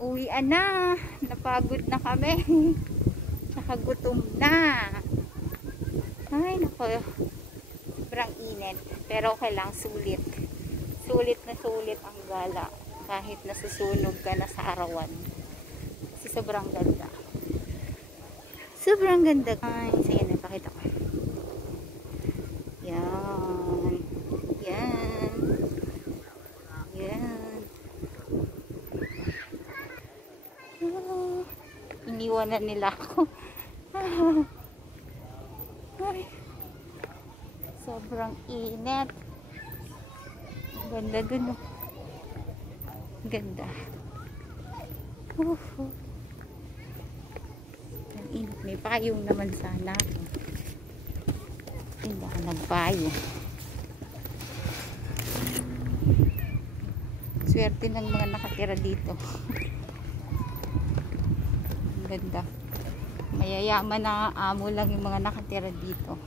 Uwian na. Napagod na kami. Tsaka gutom na. Ay, naku. Sobrang init. Pero okay lang, sulit. Sulit na sulit ang gala. Kahit nasusunog ka na sa arawan. Kasi sobrang ganda. Sobrang ganda. Ay, sige na, pakita ko. Yan. Yan. Yan. Oh, iniwanan nila ako. Ay, sobrang init. Ganda dun. Ganda. Ang init. May payong naman sana ako. Hindi ako nagpayong. Swerte ng mga nakatira dito. Ang ganda. Mayayaman na amo lang yung mga nakatira dito.